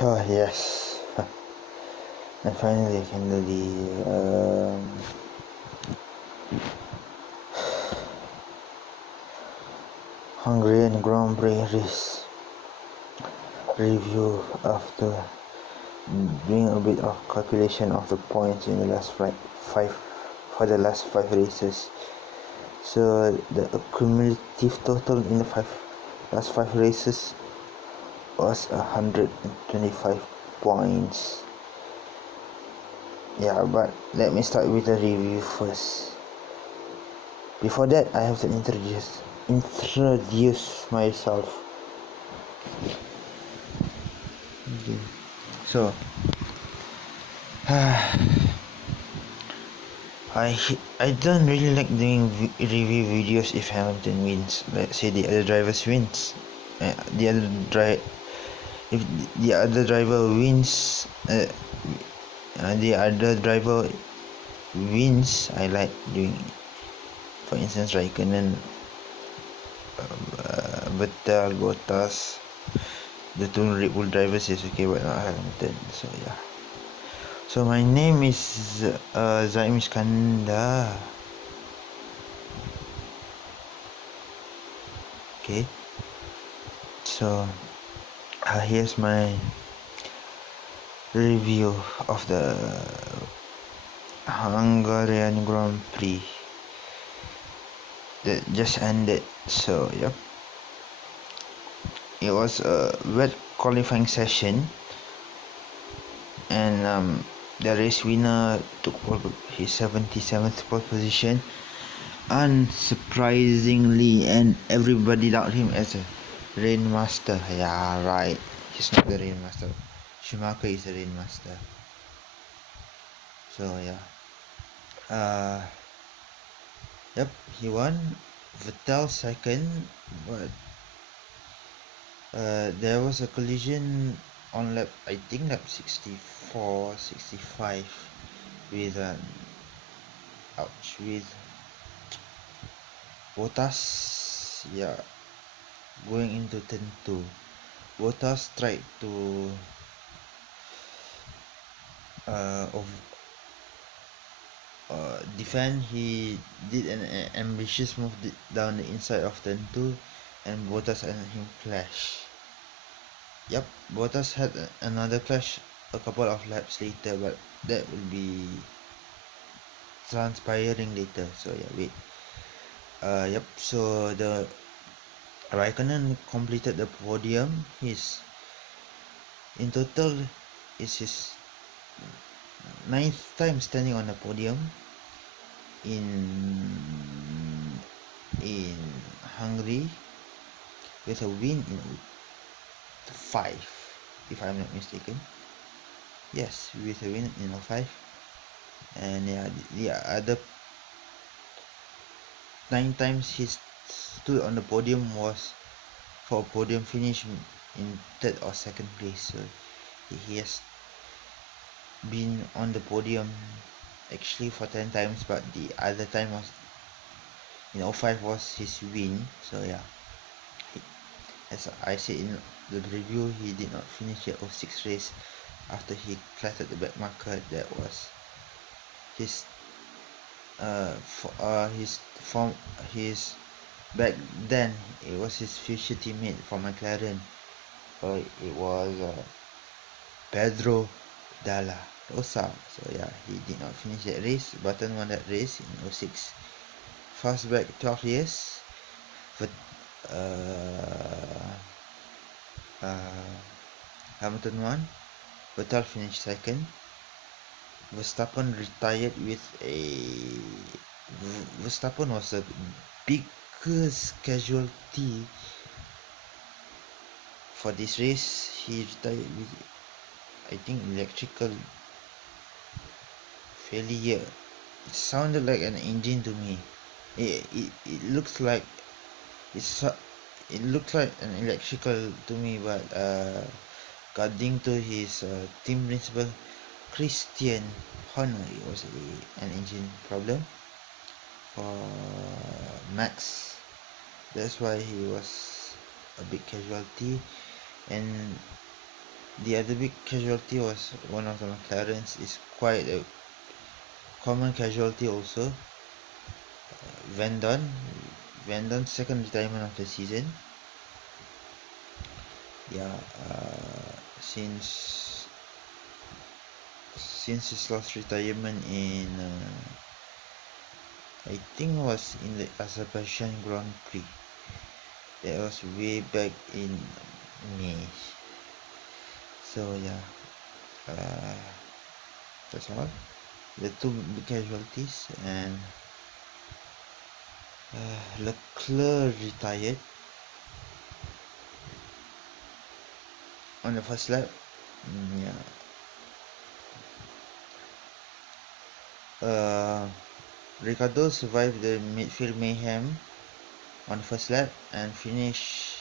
Oh yes, and finally I can do the Hungarian Grand Prix race review after doing a bit of calculation of the points in the last five for the last 5 races. So the cumulative total in the last five races was 125 points. Yeah, but let me start with the review first. Before that, I have to introduce myself. Okay. So, I don't really like doing review videos if Hamilton wins. Let's say the other drivers wins. The other if the other driver wins, the other driver wins. I like doing it. For instance, Raikkonen, Vettel, Bottas, the two Red Bull drivers is okay, but not Hamilton. So yeah. So my name is Zaim Iskandar. Okay. So here's my review of the Hungarian Grand Prix that just ended. So yep, it was a wet qualifying session, and the race winner took his 77th pole position, unsurprisingly, and everybody doubted him as a Rainmaster. Yeah, right. He's not the Rainmaster. Schumacher is the Rainmaster. So yeah. Yep, he won. Vettel second, but there was a collision on I think lap 64, 65 with with Bottas. Yeah, going into turn 2. Bottas tried to defend. He did an ambitious move down the inside of turn 2, and Bottas and him clash. Yep, Bottas had another clash a couple of laps later, but that will be transpiring later. So yeah, wait. Yep. So the Raikkonen completed the podium. In total is his ninth time standing on the podium in Hungary, with a win in 5, if I'm not mistaken. Yes, with a win in 5. And yeah, the other 9 times he stood on the podium was for a podium finish in 3rd or 2nd place. So he has been on the podium actually for 10 times, but the other time was in 05 was his win. So yeah, as I said in the review, he did not finish the 06 race after he clattered the back marker. That was his his back then it was his future teammate from McLaren. It was Pedro Dalla Rosa. So yeah, he did not finish that race. Button won that race in 06. Fast back 12 years. But Hamilton won. Vettel finished second. Verstappen retired with Verstappen was the biggest casualty for this race. He retired with, I think, electrical failure. It sounded like an engine to me. It looks like it looks like an electrical to me, but according to his team principal Christian Horner, it was an engine problem for Max. That's why he was a big casualty. And The other big casualty was one of the McLarens. Is quite a common casualty also. Vandon. Vandon's second retirement of the season. Yeah, since his last retirement in I think was in the Azerbaijan Grand Prix. That was way back in May. So yeah, that's all. The two big casualties, and Leclerc retired on the first lap. Ricardo survived the midfield mayhem on the first lap and finished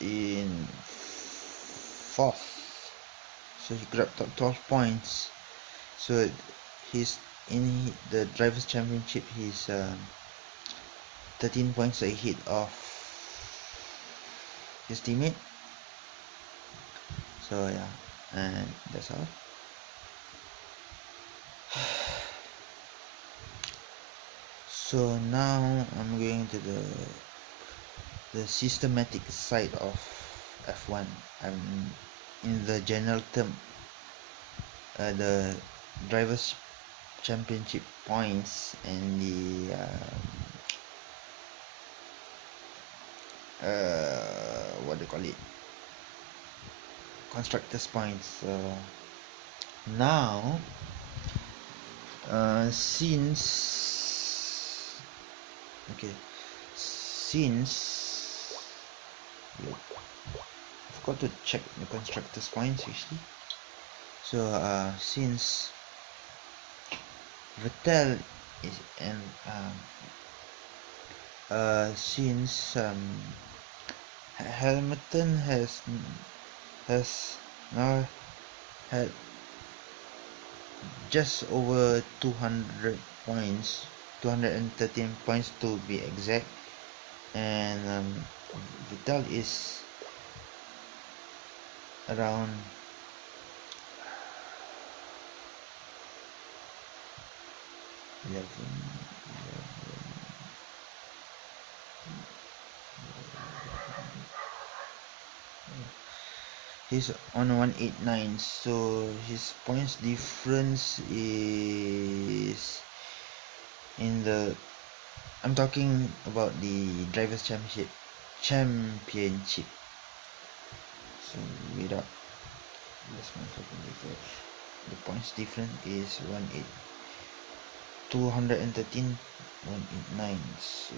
in fourth, so he grabbed 12 points. So he's in the drivers championship. He's 13 points ahead of his teammate. So yeah, and that's all. So now I'm going to the systematic side of F1. I'm in the general term, the drivers championship points and the what do you call it, constructors points. Now since I've got to check the constructors points actually. So since Vettel is and since Hamilton has now had just over 200 points, 213 points to be exact, and Vettel is around 11. He's on 189, so his points difference is in the, I'm talking about the drivers championship. So without this one calculator, the points difference is 213, 189. So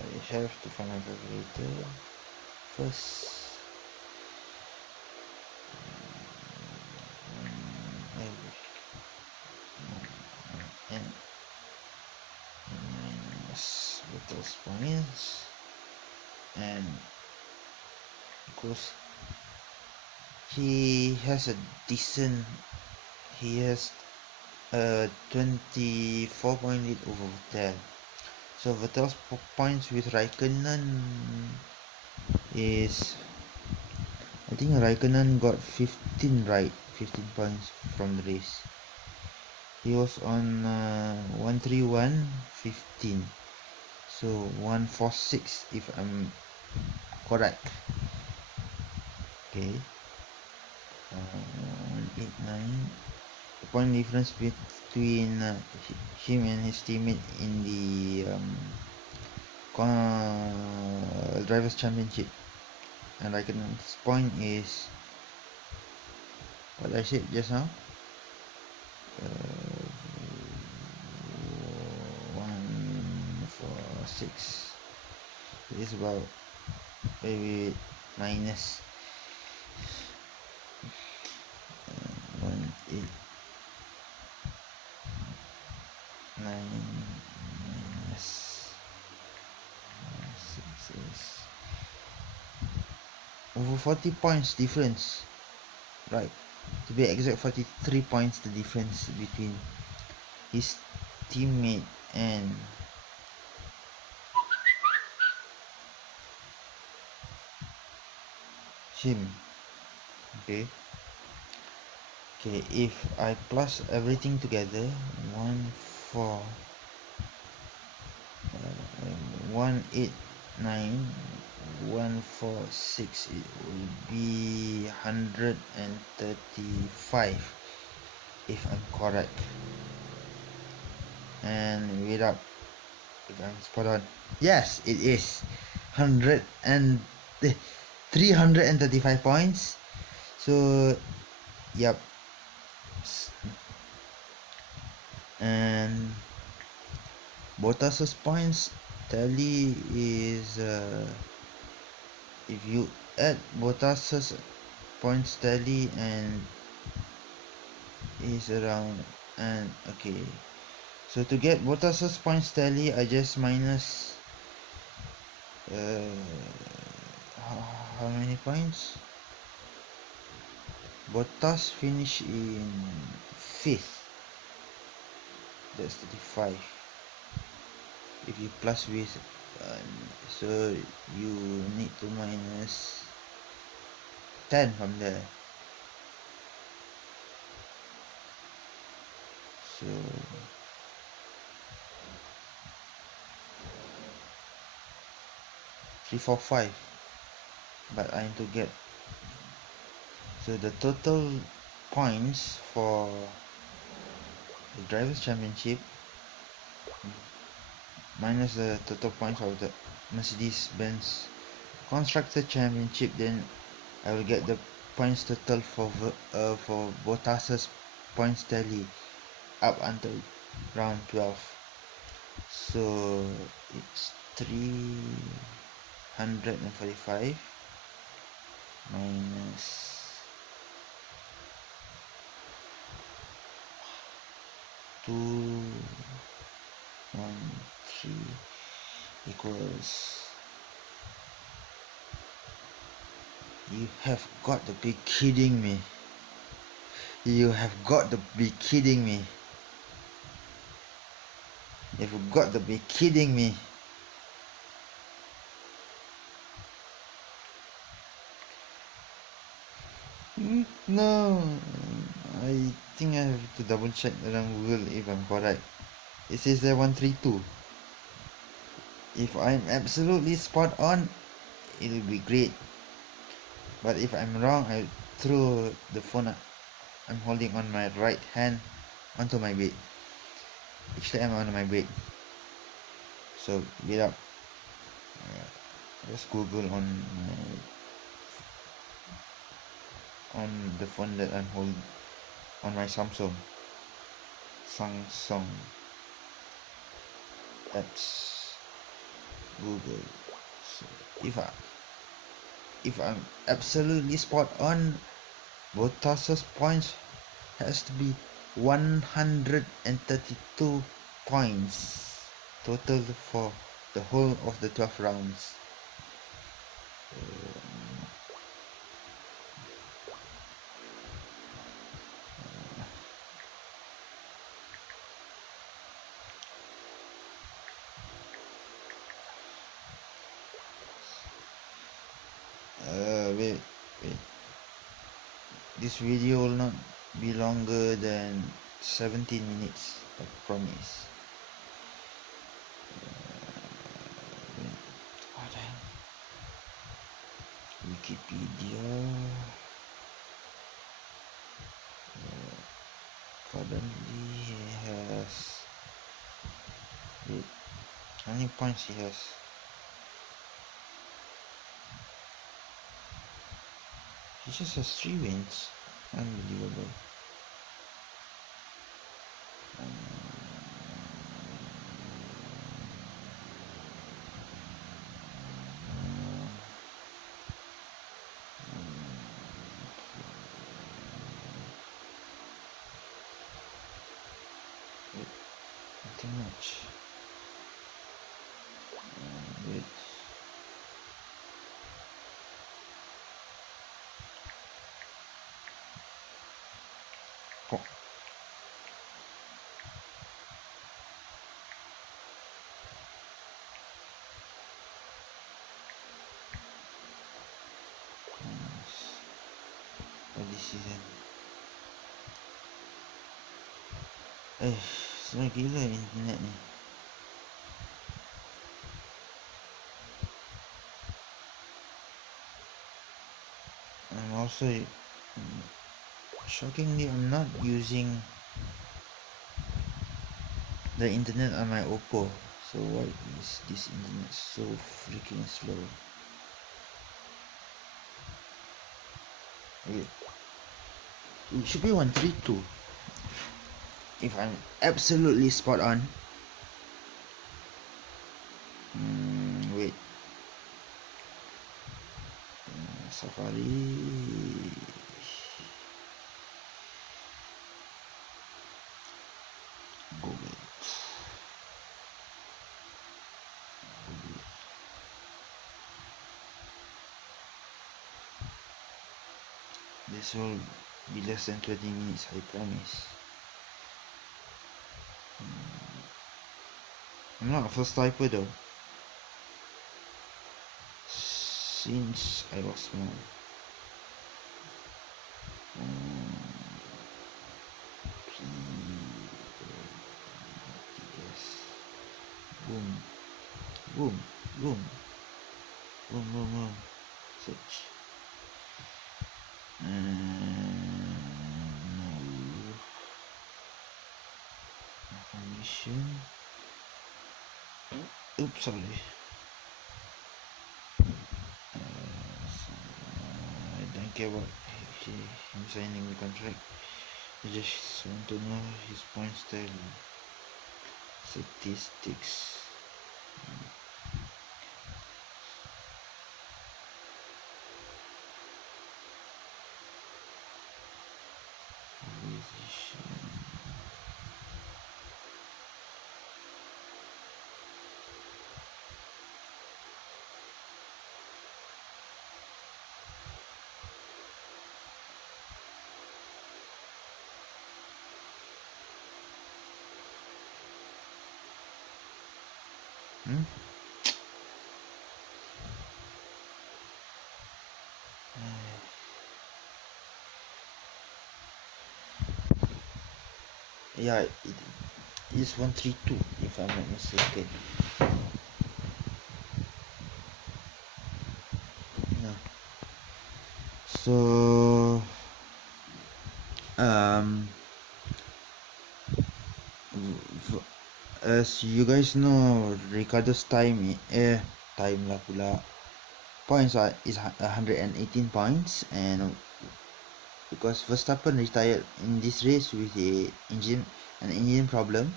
I have to find my calculator first. And minus Vettel's points, and because he has 24-point lead over Vettel. So Vettel's points with Raikkonen is, I think Raikkonen got 15 points from the race. He was on 131.15, so 146 if I'm correct. Okay, 189. The point difference between him and his teammate in the drivers championship, and Raikkonen's point is what I said just now. 146 is about maybe minus 189 minus 6 is over 40 points difference, right? To be exact, 43 points the difference between his teammate and him. Okay. Okay, if I plus everything together, 1 4 189 146, it will be 135 if I'm correct. And wait up, if I'm spot on. Yes, it is 335 points. So yep. And Bottas's points tally is if you add Bottas's points tally and is around, and okay, so to get Bottas's points tally I just minus how many points? Bottas finish in 5th, that's 35. If you plus with so you need to minus 10 from there, so 345, but I need to get, so the total points for the drivers championship minus the total points of the Mercedes-Benz constructor championship, then I will get the points total for Bottas's points tally up until round 12. So it's 345 minus 213 equals, you have got to be kidding me. You have got to be kidding me. You've got to be kidding me. No, I think I have to double check around Google if I'm correct. It says there 132. If I'm absolutely spot on, it'll be great. But if I'm wrong, I'll throw the phone I'm holding on my right hand onto my bed. Actually, I'm on my bed. So wait up. Just Google on the phone that I'm holding on my Samsung apps, Google. So if I'm absolutely spot on, Bottas's points has to be 132 points total for the whole of the 12 rounds. Wait. This video will not be longer than 17 minutes, I promise. Wikipedia. Currently he has, wait, how many points he has? He just has 3 wins. Unbelievable. Nothing much. Wait. Oh. this season. Senang gila internet ni. And also, shockingly, I'm not using the internet on my Oppo. So why is this internet so freaking slow? Wait, it should be 132 if I'm absolutely spot on. Wait, Safari, Google. This will be less than 20 minutes, I promise. I'm not a first typer though, since I was small. Boom, boom, boom, boom, boom, boom. Search. No. Information. Oops, sorry. I don't care about him signing the contract. I just want to know his points tally, statistics. Yeah, it is 132 if I'm not mistaken. Yeah. So as you guys know, Ricardo's time lah pula. Points is 118 points, and because Verstappen retired in this race with an engine problem,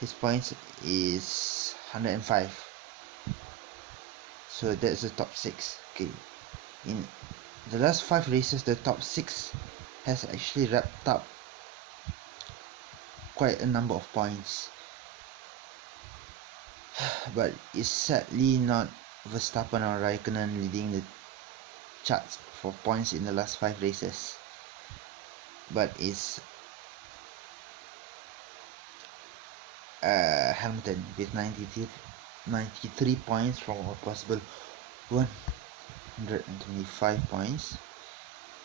his points is 105. So that's the top 6. Okay, in the last 5 races, the top 6 has actually wrapped up quite a number of points, but it's sadly not Verstappen or Raikkonen leading the charts for points in the last 5 races, but it's Hamilton with 93 points from a possible 125 points,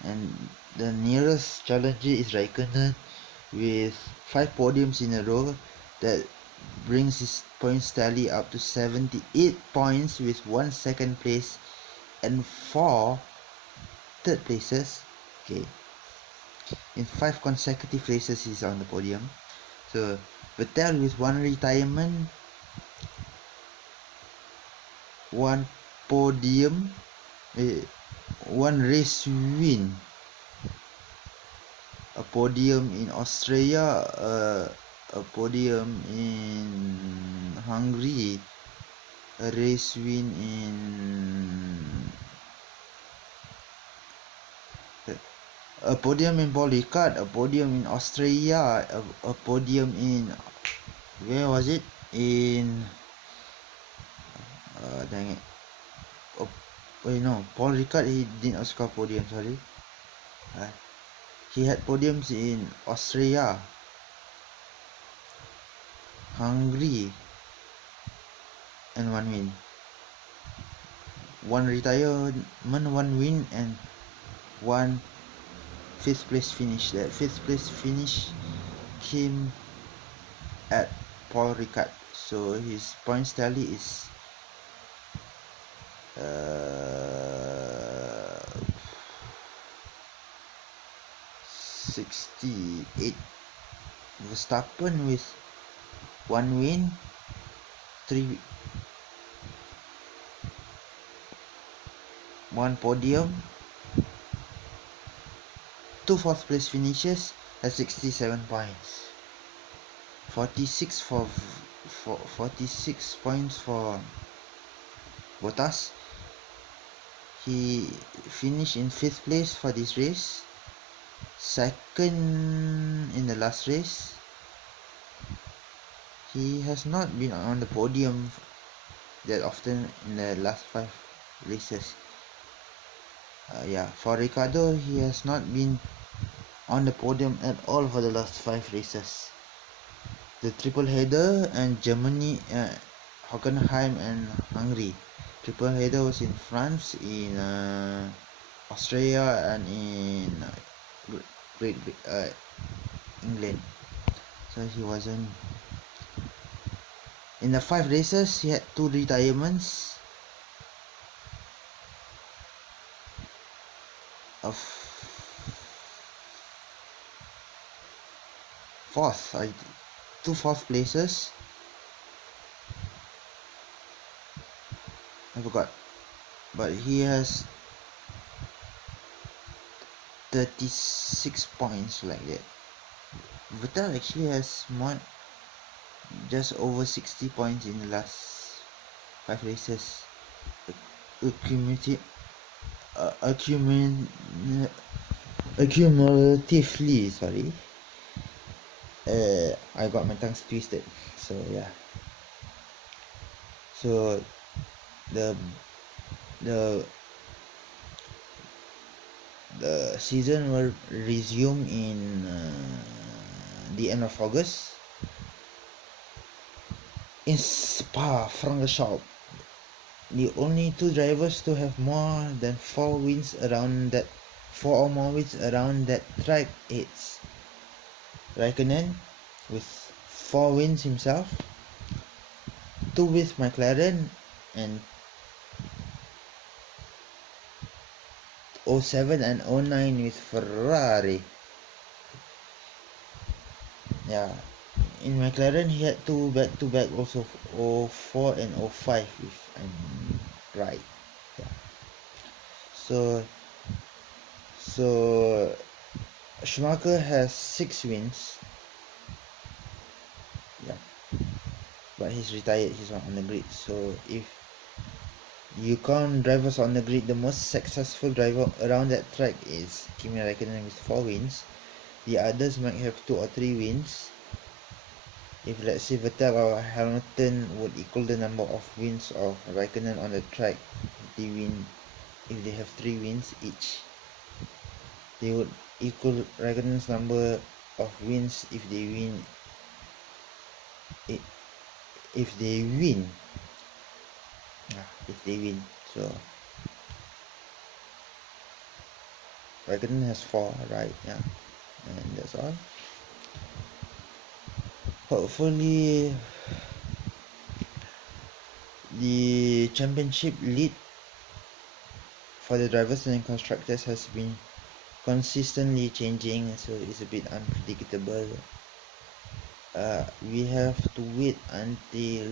and the nearest challenger is Raikkonen with 5 podiums in a row. That brings his points tally up to 78 points with 1 second place and 4 third places. Okay, in 5 consecutive races he's on the podium. So Vettel with 1 retirement, 1 podium, 1 race win, a podium in Australia, a podium in Hungary, a race win in a podium in Paul Ricard, a podium in Australia, a podium in where was it? In dang it. Wait, no, Paul Ricard, he did not score podium, sorry. He had podiums in Australia, Hungary, and 1 win. 1 retirement, 1 win, and 1 fifth place finish. That fifth place finish came at Paul Ricard. So his points tally is 68. Verstappen with 1 win, 1 podium, 2 fourth place finishes at 67 points. 46 for 46 points for Bottas. He finished in 5th place for this race, 2nd in the last race. He has not been on the podium that often in the last 5 races. For Ricardo, he has not been on the podium at all for the last 5 races. The triple header and Germany, Hockenheim and Hungary. Triple header was in France, in Australia, and in Great England. So he wasn't in the 5 races. He had 2 retirements of 2 fourth places. I forgot, but he has 36 points like that. Vettel actually has just over 60 points in the last 5 races. Accumulatively, sorry. I got my tongue twisted. So yeah. So the season will resume in the end of August in Spa-Francorchamps. The only 2 drivers to have more than 4 wins around that 4 or more wins around that track, it's Raikkonen with 4 wins himself, 2 with McLaren, and 07 and 09 with Ferrari. Yeah, in McLaren he had 2 back-to-back also, 04 and 05 if I'm right. Yeah. So Schumacher has 6 wins. Yeah, but he's retired. He's not on the grid. So if you count drivers on the grid, the most successful driver around that track is Kimi Raikkonen with 4 wins. The others might have 2 or 3 wins. If let's say Vettel or Hamilton would equal the number of wins of Raikkonen on the track, if they have 3 wins each, they would equal Raikkonen's number of wins if they win. If they win. So Raikkonen has 4, right? Yeah, and that's all. Hopefully the championship lead for the drivers and constructors has been consistently changing, so it's a bit unpredictable. We have to wait until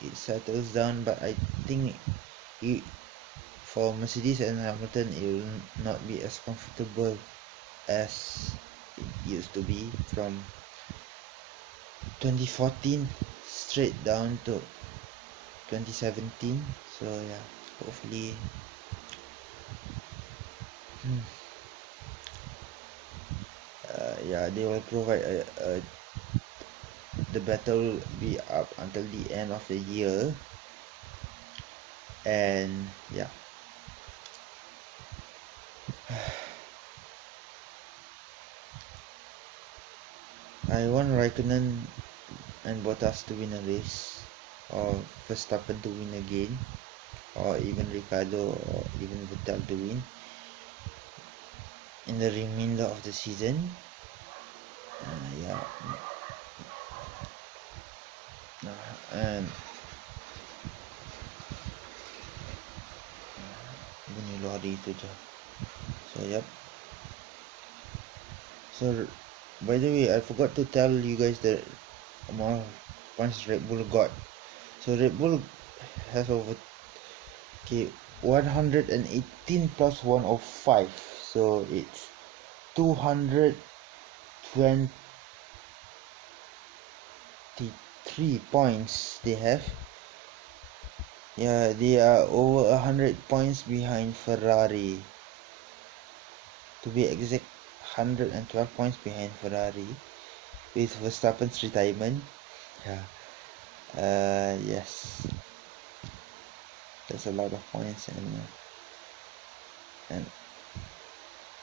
it settles down, but I think for Mercedes and Hamilton it will not be as comfortable as it used to be from 2014 straight down to 2017. So yeah, hopefully they will provide the battle will be up until the end of the year, and yeah. I want Raikkonen and Bottas to win a race, or Verstappen to win again, or even Ricardo or even Vettel to win. in the remainder of the season. Yeah, and bunyi lori itu je. So yep. So by the way, I forgot to tell you guys the amount of points Red Bull got. So Red Bull has over 118 plus 105, so it's 223 points they have. Yeah, they are over 100 points behind Ferrari. To be exact, 112 points behind Ferrari with Verstappen's retirement. Yeah. Yes. That's a lot of points, and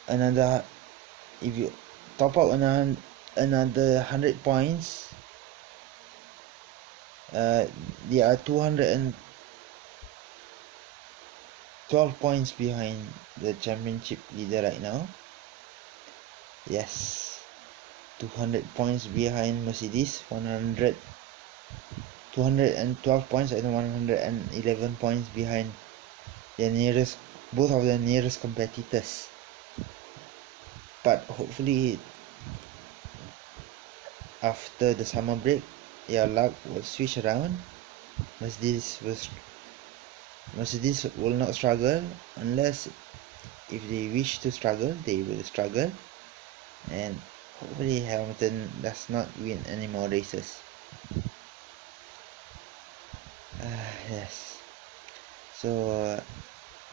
another, if you top up another 100 points, they are 212 points behind the championship leader right now. Yes, 200 points behind Mercedes, 212 points and 111 points behind both of the nearest competitors. But hopefully after the summer break, your luck will switch around. Mercedes will not struggle, unless if they wish to struggle, they will struggle, and hopefully Hamilton does not win any more races. Yes. So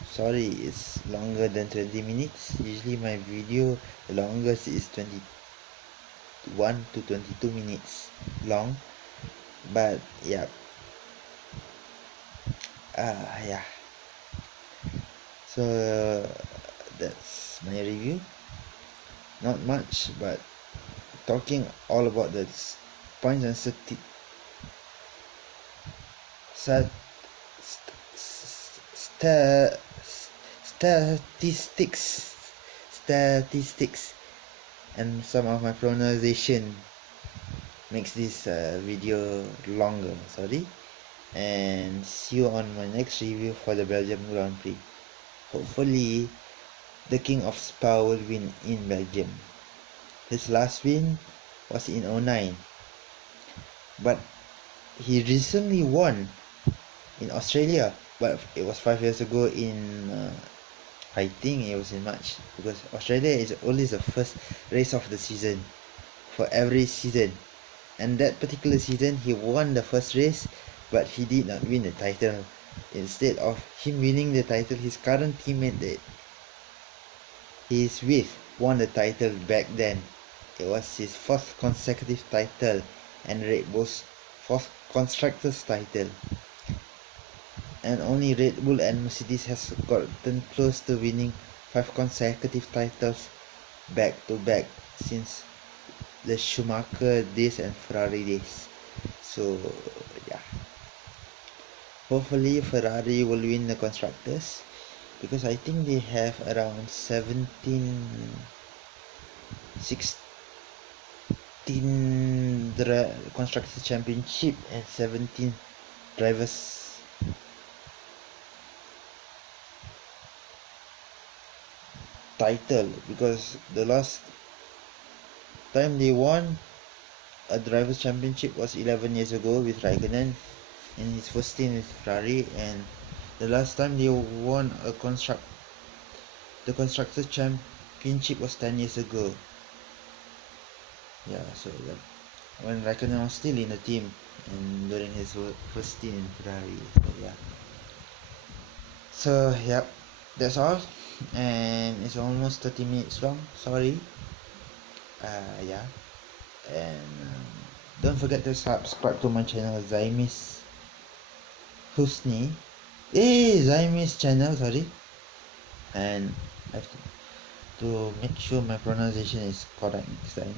sorry, it's longer than 20 minutes. Usually my video, the longest is 21 to 22 minutes long, but yeah. Yeah. So that's my review. Not much, but talking all about the points and statistics and some of my pronunciation makes this video longer, sorry, and see you on my next review for the Belgium Grand Prix. Hopefully the King of Spa will win in Belgium. His last win was in 2009, but he recently won in Australia, but it was 5 years ago in I think it was in March, because Australia is always the first race of the season for every season, and that particular season he won the first race, but he did not win the title. Instead of him winning the title, his current teammate that he is with won the title back then. It was his fourth consecutive title and Red Bull's fourth constructors title. And only Red Bull and Mercedes has gotten close to winning 5 consecutive titles back to back since the Schumacher days and Ferrari days. So yeah, hopefully Ferrari will win the constructors, because I think they have around 16 constructors championship and 17 drivers title, because the last time they won a drivers championship was 11 years ago with Raikkonen in his first stint with Ferrari, and the last time they won the constructors championship was 10 years ago. Yeah, so yeah, when Raikkonen was still in the team and during his first stint in Ferrari. So yeah. So yep, that's all, and it's almost 30 minutes long. Sorry. Yeah, and don't forget to subscribe to my channel, Zaimis Husni. Zaimis channel, sorry. And I have to make sure my pronunciation is correct next time.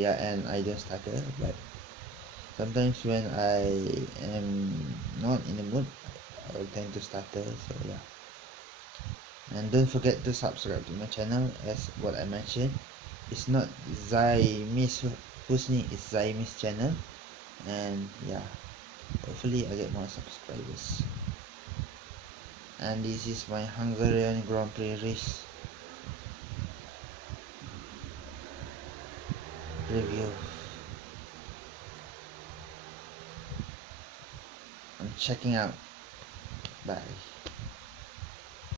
Yeah, and I don't stutter, but sometimes when I am not in the mood, I will tend to stutter. So yeah. And don't forget to subscribe to my channel. As what I mentioned, it's not Zai Miss Husni, it's Zai Miss channel. And yeah, hopefully I get more subscribers. And this is my Hungarian Grand Prix race review. I'm checking out. Bye.